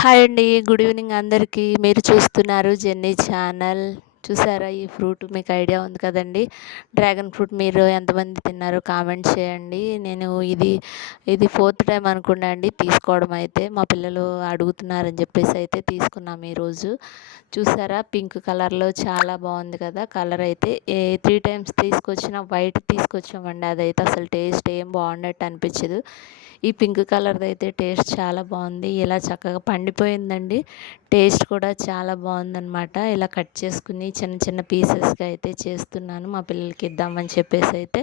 Hi అండి. Good evening అందరికీ. మీరు చూస్తున్నారు జెన్నీ ఛానల్. చూసారా ఈ ఫ్రూట్ మీకు ఐడియా ఉంది కదండీ! డ్రాగన్ ఫ్రూట్ మీరు ఎంతమంది తిన్నారో కామెంట్ చేయండి. నేను ఇది ఫోర్త్ టైమ్ అనుకున్నా అండి తీసుకోవడం అయితే. మా పిల్లలు అడుగుతున్నారని చెప్పేసి అయితే తీసుకున్నాము ఈరోజు. చూసారా పింక్ కలర్‌లో చాలా బాగుంది కదా! కలర్ అయితే 3 టైమ్స్ తీసుకొచ్చినా వైట్ తీసుకొచ్చామండి. అదైతే అసలు టేస్ట్ ఏం బాగున్నట్టు అనిపించదు. ఈ పింక్ కలర్‌దైతే టేస్ట్ చాలా బాగుంది. ఇలా చక్కగా పండిపోయిందండి. టేస్ట్ కూడా చాలా బాగుందనమాట. ఇలా కట్ చేసుకుని చిన్న చిన్న పీసెస్‌గా అయితే చేస్తున్నాను. మా పిల్లలకి ఇద్దామని చెప్పేసి అయితే.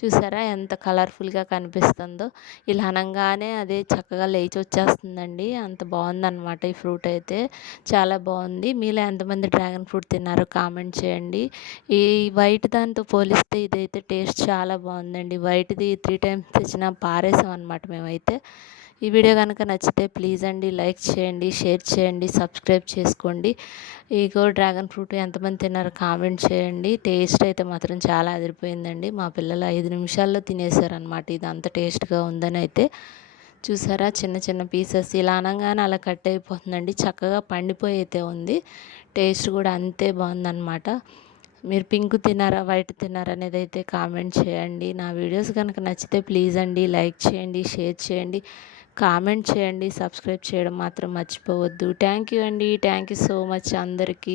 చూసారా ఎంత కలర్‌ఫుల్‌గా కనిపిస్తుందో. ఇలా అనంగానే అదే చక్కగా లేచొచ్చేస్తుందండి. అంత బాగుందనమాట ఈ ఫ్రూట్ అయితే. చాలా బాగుంది. మీలో ఎంతమంది డ్రాగన్ ఫ్రూట్ తిన్నారో కామెంట్ చేయండి. ఈ వైట్ దాంతో పోలిస్తే ఇదైతే టేస్ట్ చాలా బాగుందండి. వైట్‌ది 3 టైమ్స్ తెచ్చినా పారేసామనమాట మేమైతే. ఈ వీడియో కనుక నచ్చితే ప్లీజ్ అండి లైక్ చేయండి, షేర్ చేయండి, సబ్స్క్రైబ్ చేసుకోండి. ఇగో డ్రాగన్ ఫ్రూట్ ఎంతమంది తిన్నారో కామెంట్ చేయండి. టేస్ట్ అయితే మాత్రం చాలా అదిరిపోయిందండి. మా పిల్లలు 5 నిమిషాల్లో తినేసారనమాట. ఇది అంత టేస్ట్‌గా ఉందని అయితే. చూసారా చిన్న చిన్న పీసెస్ ఇలా అనంగానే అలా కట్ అయిపోతుందండి. చక్కగా పండిపోయి అయితే ఉంది. టేస్ట్ కూడా అంతే బాగుందనమాట. మీరు పింక్ తిన్నారా, వైట్ తిన్నారా అనేది అయితే కామెంట్ చేయండి. నా వీడియోస్ కనుక నచ్చితే ప్లీజ్ అండి లైక్ చేయండి, షేర్ చేయండి, కామెంట్ చేయండి, సబ్స్క్రైబ్ చేయడం మాత్రం మర్చిపోవద్దు. థ్యాంక్ యూ అండి. థ్యాంక్ యూ సో మచ్ అందరికీ.